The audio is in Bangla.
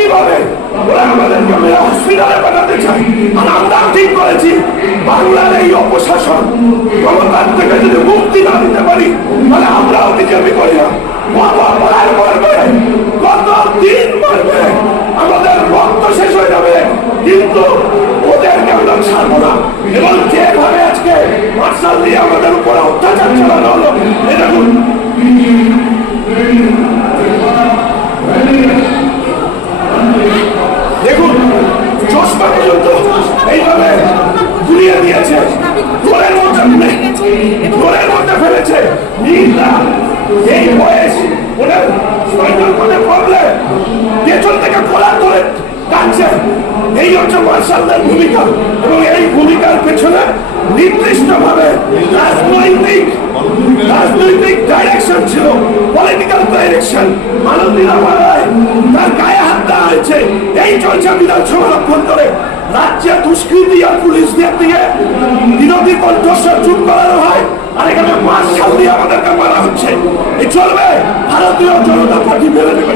একইভাবে ওরা আমাদেরকে মেরে হসপিটালে পাঠাতে চায়। আর আমরা ঠিক করেছি বাংলার এই অপশাসন ক্ষমতার থেকে যদি মুক্তি না দিতে পারি তাহলে আমরাও বিজেপি করি না। কত দিন মারবে, আমাদের রক্ত শেষ হয়ে যাবে, কিন্তু ওদেরকে আমরা ছাড়বো না। এবং যেভাবে আজকে মার্শাল দিয়ে আমাদের উপরে অত্যাচার চালানো হলো, দেখুন দেখুন চশমা পর্যন্ত এইভাবে ঘুরিয়ে দিয়েছে, ঘোরের মধ্যে ফেলেছে। এই বয়স ওদের স্পাইনাল কোডে প্রবলেম, পেছন থেকে কলার ধরে টানছে। এই হচ্ছে মার্শালদের ভূমিকা, এবং এই ভূমিকার পেছনে নির্দিষ্টভাবে রাজনৈতিক ডাইরেকশন ছিল, পলিটিক্যাল ডাইরেকশন। আনন্দিরা মারায় তার গায়ে হাত দেওয়া হয়েছে। এই চলছে বিধানসভার অভ্যন্তরে রাজ্যে দুষ্কৃতি আর পুলিশদের দিয়ে বিরোধী কণ্ঠস্বর চুপ করানো হয়, আর এখানে মার্শাল দিয়ে আমাদেরকে মারা হচ্ছে। এই চলবে, ভারতীয় জনতা পার্টি মেনে নেবে।